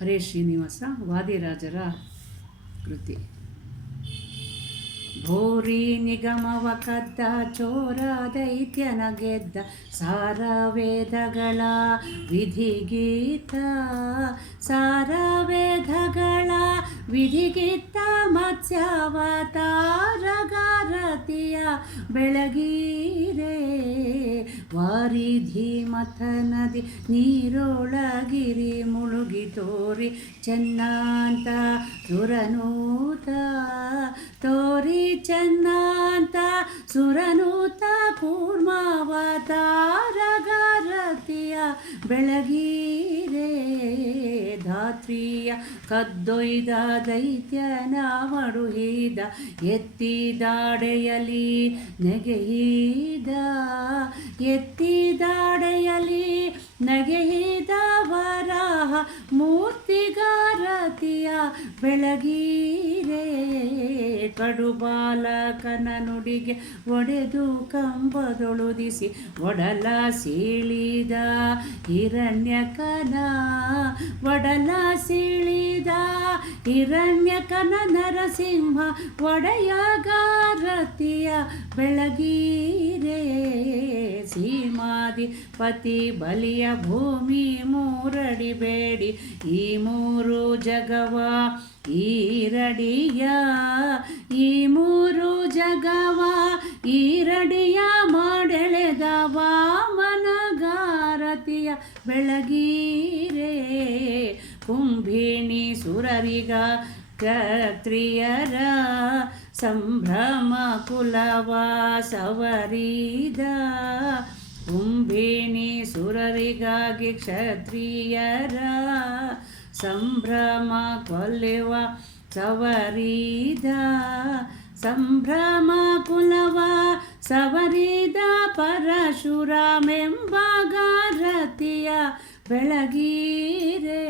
ಹರೇಶ್ ಶ್ರೀನಿವಾಸ ವಾದಿರಾಜರ ಕೃತಿ. ಭೋರಿ ನಿಗಮವ ಕದ್ದ ಚೋರ ದೈತ್ಯನ ಗೆದ್ದ ಸಾರ ವೇದಗಳ ವಿಧಿಗೀತ, ಸಾರ ವೇದಗಳ ವಿಧಿಗೀತ ಮತ್ಸ್ಯಾವತಾರಗಾರತಿಯ ಬೆಳಗೀರೆ. ವಾರಿಧಿ ಮಥ ನದಿ ನೀರೊಳಗಿರಿ ಮುಳುಗಿ ತೋರಿ ಚೆನ್ನಾಂತ ಸುರನೂತ, ತೋರಿ ಚೆನ್ನಾಂತ ಸುರನೂತ ಕೂರ್ಮಾವತಾರಗಾರತಿಯ ಬೆಳಗೀರೆ. ಧಾತ್ರಿಯ ಕದ್ದೊಯ್ದ ದೈತ್ಯನ ಮಡುಹಿದ ಎತ್ತಿದಾಡೆಯಲಿ ನೆಗೆಹಿದ, ಎತ್ತಿದಾಡೆಯಲಿ ನೆಗೆಹಿದ ವರಾಹ ಮೂರ್ತಿಗಾರತಿಯ ಬೆಳಗೀರೆ. ಕಡುಬಾಲಕನ ನುಡಿಗೆ ಒಡೆದು ಕಂಬದೊಳುದಿಸಿ ಒಡಲ ಸೀಳಿದ ಹಿರಣ್ಯಕನ, ಒಡಲ ಸೀಳಿದ ಹಿರಣ್ಯಕನ ನರಸಿಂಹ ಒಡೆಯಗಾರತಿಯ ಬೆಳಗೀರೆ. ಸೀಮಾಧಿಪತಿ ಬಲಿಯ ಭೂಮಿ ಮೂರಡಿ ಬೇಡಿ ಈ ಮೂರು ಜಗವ ಈರಡಿಯ, ಈ ಮೂರು ಜಗವ ಈರಡಿಯ ಮಾಡೆಳೆದ ವಾಮನಗಾರತಿಯ ಬೆಳಗೀರೆ. ಕುಂಭಿಣಿ ಸುರರಿಗ ಕ್ಷತ್ರಿಯರ ಸಂಭ್ರಮ ಕುಲವ ಸವರಿದ, ಕುಂಭಿಣಿ ಸುರರಿಗಾಗಿ ಕ್ಷತ್ರಿಯರ ಸಂಭ್ರಮ ಕೊಲ್ಲುವ ಸವರಿದ, ಸಂಭ್ರಮ ಕುಲವ ಸವರಿದ ಪರಶುರಾಮೆಂಬ ಗಾರತಿಯ ಬೆಳಗೀರೆ.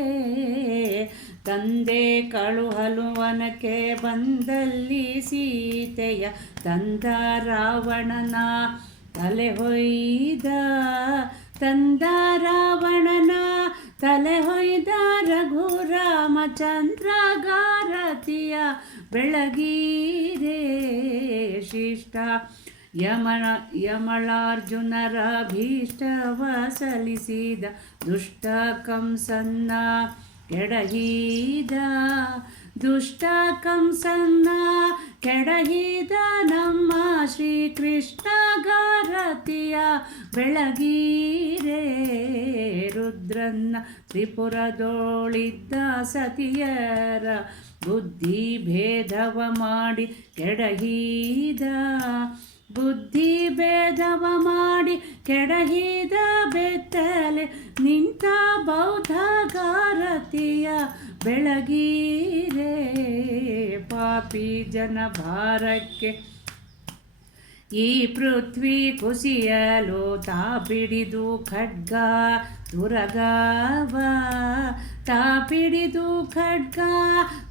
ತಂದೆ ಕಳುಹಲು ವನಕ್ಕೆ ಬಂದಲ್ಲಿ ಸೀತೆಯ ತಂದ ರಾವಣನ ತಲೆ ಹೊಯ್ದ, ತಂದ ರಾವಣನ ತಲೆ ಹೊಯ್ದ ರಘುರಾಮಚಂದ್ರಗಾರತಿಯ ಬೆಳಗೀರೆ. ಶಿಷ್ಟ ಯಮಳಾರ್ಜುನರ ಭೀಷ್ಟವ ಸಲಿಸಿದ ದುಷ್ಟ ಕಂಸನ್ನ ಕೆಡಹಿದ, ದುಷ್ಟ ಕಂಸನ್ನ ಕೆಡಹಿದ ನಮ್ಮ ಶ್ರೀಕೃಷ್ಣಗಾರತಿಯ ಬೆಳಗೀರೆ. ರುದ್ರನ್ನ ತ್ರಿಪುರದೋಳಿದ್ದ ಸತಿಯರ ಬುದ್ಧಿ ಭೇದವ ಮಾಡಿ ಕೆಡಹಿದ, ಬುದ್ಧಿ ಭೇದವ ಮಾಡಿ ಕೆಡಹಿದ ಬೆತ್ತಲೆ ನಿಂತ ಬೌದ್ಧಗಾರತಿಯ ಬೆಳಗೀರೆ. ಪಾಪಿ ಜನ ಭಾರಕ್ಕೆ ಈ ಪೃಥ್ವಿ ಕುಸಿಯಲು ತಾಪಿಡಿದು ಖಡ್ಗ ತುರಗವ, ತಾಪಿಡಿದು ಖಡ್ಗ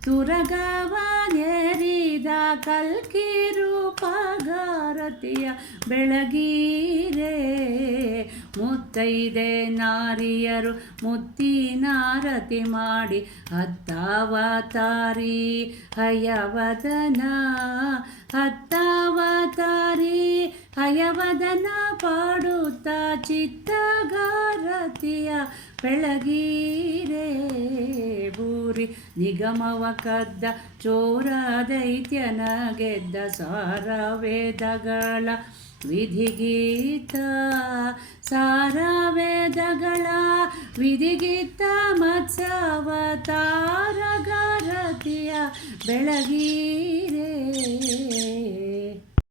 ತುರಗವ ನೇರಿದ ಕಲ್ಕಿ ರೂಪಗಾರತಿಯ ಬೆಳಗೀರೆ. ಮುತ್ತೈದೆ ನಾರಿಯರು ಮುತ್ತಿನಾರತಿ ಮಾಡಿ ಹತ್ತಾವತಾರಿ ಹಯವದನ, ಹತ್ತಾವತಾರಿ ಹಯವದನ ಪಾಡುತ್ತ ಚಿತ್ತಗಾರತಿಯ ಬೆಳಗೀರೆ. ಭೂರಿ ನಿಗಮವ ಕದ್ದ ಚೋರ ದೈತ್ಯನ ಗೆದ್ದ ಸಾರ ವೇದಗಳ ವಿಧಿಗೀತ, ಸಾರ ವೇದಗಳ ವಿಧಿಗೀತ ಮತ್ಸ್ಯಾವತಾರಗಾರತಿಯ ಬೆಳಗೀರೆ.